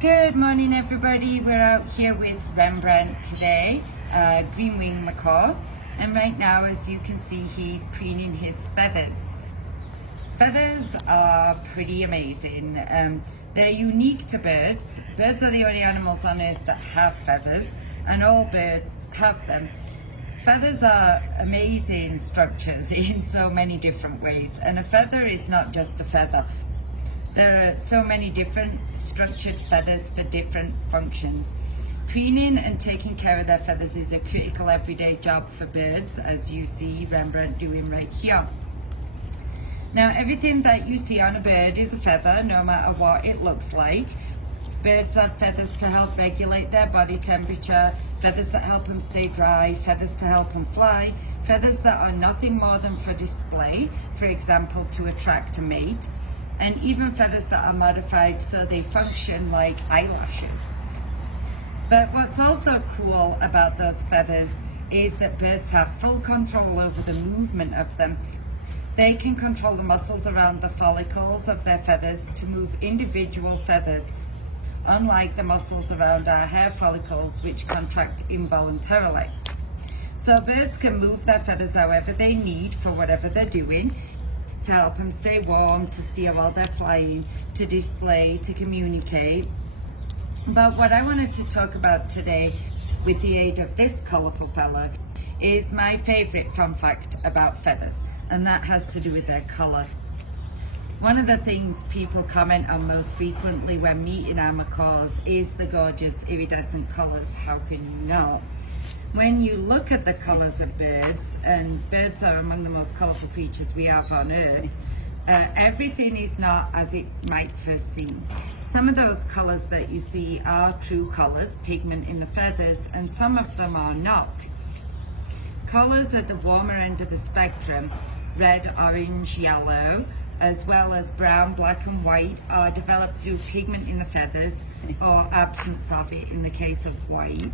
Good morning, everybody. We're out here with Rembrandt today, green-winged macaw, and right now, as you can see, he's preening his feathers. Feathers are pretty amazing. They're unique to birds. Birds are the only animals on earth that have feathers, and all birds have them. Feathers are amazing structures in so many different ways, and a feather is not just a feather. There are so many different structured feathers for different functions. Preening and taking care of their feathers is a critical everyday job for birds, as you see Rembrandt doing right here. Now, everything that you see on a bird is a feather, no matter what it looks like. Birds have feathers to help regulate their body temperature, feathers that help them stay dry, feathers to help them fly, feathers that are nothing more than for display, for example, to attract a mate, and even feathers that are modified so they function like eyelashes. But what's also cool about those feathers is that birds have full control over the movement of them. They can control the muscles around the follicles of their feathers to move individual feathers, unlike the muscles around our hair follicles, which contract involuntarily. So birds can move their feathers however they need for whatever they're doing, to help them stay warm, to steer while they're flying, to display, to communicate. But what I wanted to talk about today, with the aid of this colourful fella, is my favourite fun fact about feathers, and that has to do with their colour. One of the things people comment on most frequently when meeting our macaws is the gorgeous iridescent colours. How can you not? When you look at the colours of birds, and birds are among the most colourful creatures we have on earth, everything is not as it might first seem. Some of those colours that you see are true colours, pigment in the feathers, and some of them are not. Colours at the warmer end of the spectrum, red, orange, yellow, as well as brown, black and white, are developed through pigment in the feathers, or absence of it in the case of white.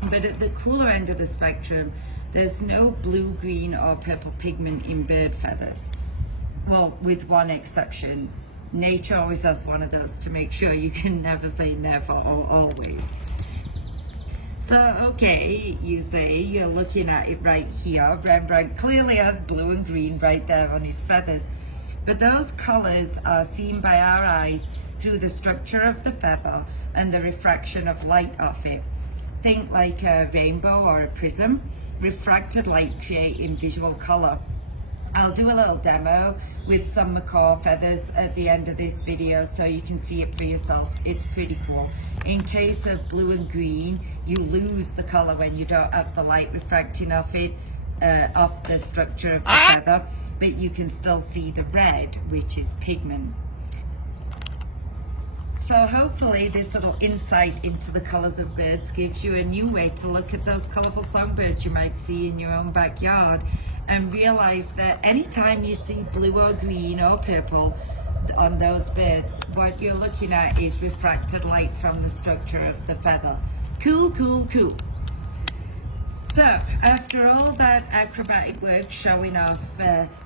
But at the cooler end of the spectrum, there's no blue, green or purple pigment in bird feathers. Well, with one exception. Nature always has one of those to make sure you can never say never or always. So, okay, you say, you're looking at it right here. Rembrandt clearly has blue and green right there on his feathers. But those colors are seen by our eyes through the structure of the feather and the refraction of light off it. Think like a rainbow or a prism. Refracted light creating visual color. I'll do a little demo with some macaw feathers at the end of this video so you can see it for yourself. It's pretty cool. In case of blue and green, you lose the color when you don't have the light refracting off it, off the structure of the feather, but you can still see the red, which is pigment. So hopefully this little insight into the colours of birds gives you a new way to look at those colourful songbirds you might see in your own backyard, and realize that anytime you see blue or green or purple on those birds, what you're looking at is refracted light from the structure of the feather. Cool, cool, cool. So after all that acrobatic work showing off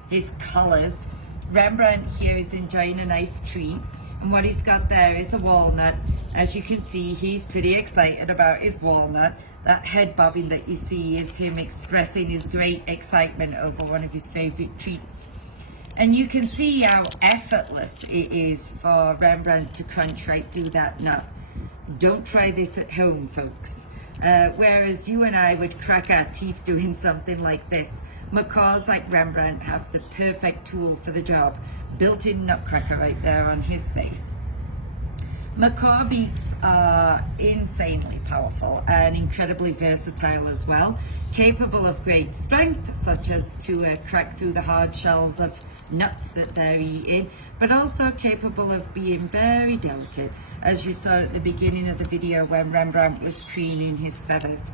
his colours, Rembrandt here is enjoying a nice treat. And what he's got there is a walnut. As you can see, he's pretty excited about his walnut. That head bobbing that you see is him expressing his great excitement over one of his favorite treats. And you can see how effortless it is for Rembrandt to crunch right through that nut. Don't try this at home, folks. Whereas you and I would crack our teeth doing something like this, macaws like Rembrandt have the perfect tool for the job. Built-in nutcracker right there on his face. Macaw beaks are insanely powerful and incredibly versatile as well, capable of great strength, such as to crack through the hard shells of nuts that they're eating, but also capable of being very delicate, as you saw at the beginning of the video when Rembrandt was preening his feathers.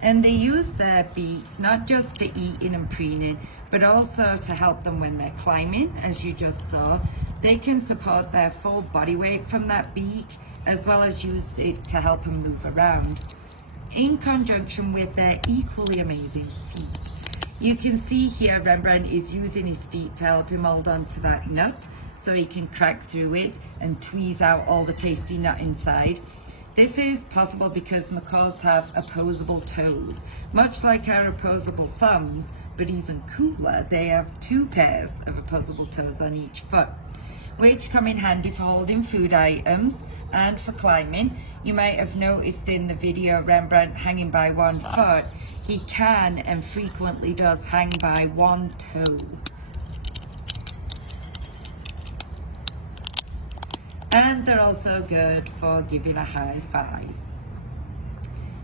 And they use their beaks not just for eating and preening, but also to help them when they're climbing, as you just saw. They can support their full body weight from that beak, as well as use it to help them move around, in conjunction with their equally amazing feet. You can see here Rembrandt is using his feet to help him hold on to that nut, so he can crack through it and tweeze out all the tasty nut inside. This is possible because macaws have opposable toes, much like our opposable thumbs, but even cooler, they have 2 pairs of opposable toes on each foot, which come in handy for holding food items and for climbing. You might have noticed in the video Rembrandt hanging by 1 foot, he can and frequently does hang by 1 toe. And they're also good for giving a high five.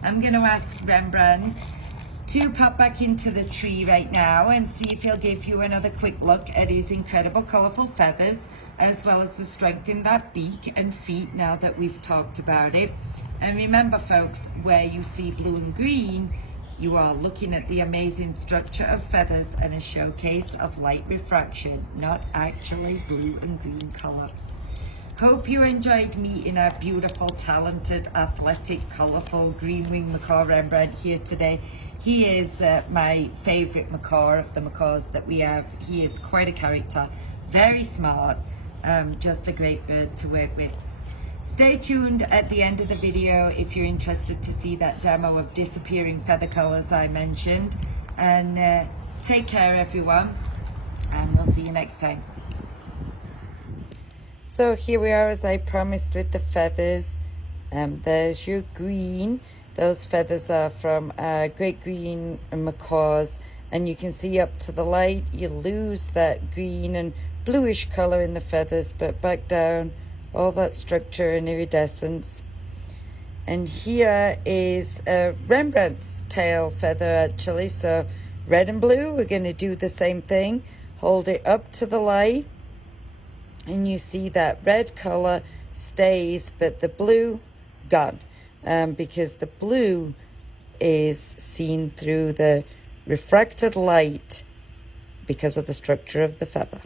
I'm going to ask Rembrandt to pop back into the tree right now and see if he'll give you another quick look at his incredible colourful feathers, as well as the strength in that beak and feet now that we've talked about it. And remember folks, where you see blue and green, you are looking at the amazing structure of feathers and a showcase of light refraction, not actually blue and green colour. Hope you enjoyed meeting our beautiful, talented, athletic, colourful green-winged macaw Rembrandt here today. He is my favourite macaw of the macaws that we have. He is quite a character, very smart, just a great bird to work with. Stay tuned at the end of the video if you're interested to see that demo of disappearing feather colours I mentioned. And take care everyone, and we'll see you next time. So here we are, as I promised, with the feathers. There's your green. Those feathers are from great green macaws, and you can see up to the light you lose that green and bluish color in the feathers, but back down all that structure and iridescence. And here is Rembrandt's tail feather actually, so red and blue. We're going to do the same thing. Hold it up to the light, and you see that red color stays, but the blue gone, because the blue is seen through the refracted light because of the structure of the feather.